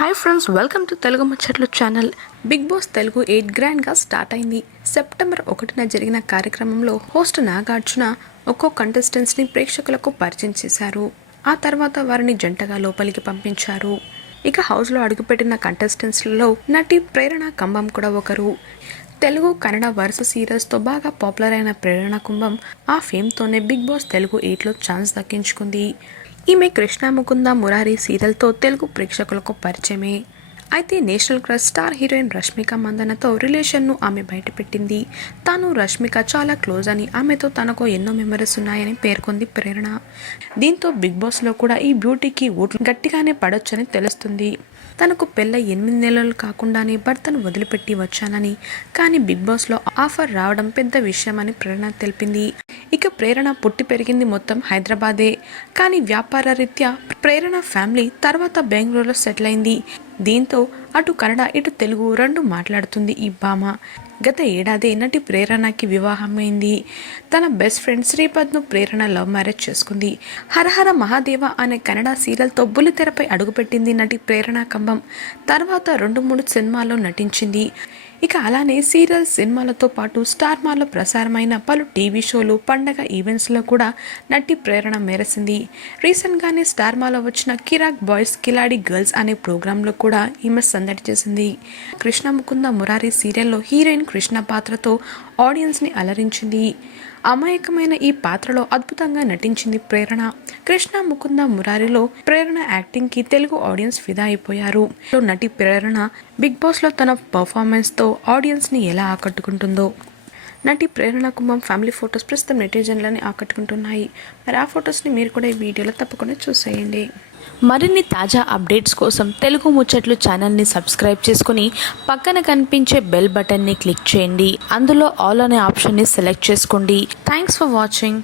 Hi friends welcome to Telugu ముచ్చట్లు channel Bigg Boss Telugu eight గ్రాండ్గా start అయింది. September ఒకటిన జరిగిన కార్యక్రమంలో హోస్ట్ నాగార్జున ఒక్కో కంటెస్టెంట్స్ని ప్రేక్షకులకు పరిచయం చేశారు. ఆ తర్వాత వారిని జంటగా లోపలికి పంపించారు. ఇక హౌస్లో అడుగుపెట్టిన కంటెస్టెంట్స్లలో నటి ప్రేరణ కంబం కూడా ఒకరు. తెలుగు కన్నడ వరుస సీరియల్స్తో బాగా పాపులర్ అయిన ప్రేరణ కుంభం ఆ ఫేమ్తోనే బిగ్ బాస్ తెలుగు ఎయిట్లో ఛాన్స్ దక్కించుకుంది. ఈమె కృష్ణ ముకుంద మురారి సీరియల్తో తెలుగు ప్రేక్షకులకు పరిచయమే. అయితే national crush star heroine Rashmika మందనతో రిలేషన్ను ఆమె బయటపెట్టింది. తాను రష్మిక చాలా క్లోజ్ అని ఆమెతో తనకు ఎన్నో మెమరీస్ ఉన్నాయని పేర్కొంది ప్రేరణ. దీంతో బిగ్ బాస్లో కూడా ఈ బ్యూటీకి ఓట్లు గట్టిగానే పడొచ్చని తెలుస్తుంది. తనకు పెళ్ళ ఎనిమిది నెలలు కాకుండానే భర్తను వదిలిపెట్టి వచ్చానని కానీ బిగ్ బాస్లో ఆఫర్ రావడం పెద్ద విషయమని ప్రేరణ తెలిపింది. ఇక ప్రేరణ పుట్టి పెరిగింది మొత్తం హైదరాబాదే. కానీ వ్యాపార రీత్యా ప్రేరణ ఫ్యామిలీ తర్వాత బెంగళూరులో సెటిల్ అయింది. దీంతో అటు కన్నడ ఇటు తెలుగు రెండు మాట్లాడుతుంది ఈ భామ. గత ఏడాది నటి ప్రేరణకి వివాహమైంది తన బెస్ట్ ఫ్రెండ్ శ్రీపద్ను ప్రేరణ లవ్ మ్యారేజ్ చేసుకుంది. హరహర మహాదేవ అనే కన్నడ సీరియల్తో బుల్లితెరపై అడుగుపెట్టింది నటి ప్రేరణ కంబం. తర్వాత రెండు మూడు సినిమాల్లో నటించింది. ఇక అలానే సీరియల్ సినిమాలతో పాటు స్టార్ మాల్లో ప్రసారమైన పలు టీవీ షోలు పండగ ఈవెంట్స్లో కూడా నటి ప్రేరణ మేరసింది. రీసెంట్గానే స్టార్ మాలో వచ్చిన కిరాక్ బాయ్స్ కిలాడి గర్ల్స్ అనే ప్రోగ్రాంలో కూడా ఈమె సందడి చేసింది. కృష్ణ ముకుంద మురారి సీరియల్లో హీరోయిన్ కృష్ణ పాత్రతో ఆడియన్స్ని అలరించింది. అమాయకమైన ఈ పాత్రలో అద్భుతంగా నటించింది ప్రేరణ. కృష్ణ ముకుంద మురారిలో ప్రేరణ యాక్టింగ్కి తెలుగు ఆడియన్స్ ఫిదా అయిపోయారు. నటి ప్రేరణ బిగ్ బాస్లో తన పర్ఫార్మెన్స్తో ఆడియన్స్ని ఎలా ఆకట్టుకుంటుందో నటి ప్రేరణ కుంభం ఫ్యామిలీ ఫొటోస్ ప్రస్తుతం నెటిజన్లని ఆకట్టుకుంటున్నాయి. మరి ఆ ఫొటోస్ని మీరు కూడా ఈ వీడియోలో తప్పకుండా చూసేయండి. మరిన్ని తాజా అప్డేట్స్ కోసం తెలుగు ముచ్చట్లు ఛానల్ని సబ్స్క్రైబ్ చేసుకుని పక్కన కనిపించే బెల్ బటన్ని క్లిక్ చేయండి. అందులో ఆల్ అనే ఆప్షన్ని సెలెక్ట్ చేసుకోండి. Thanks for watching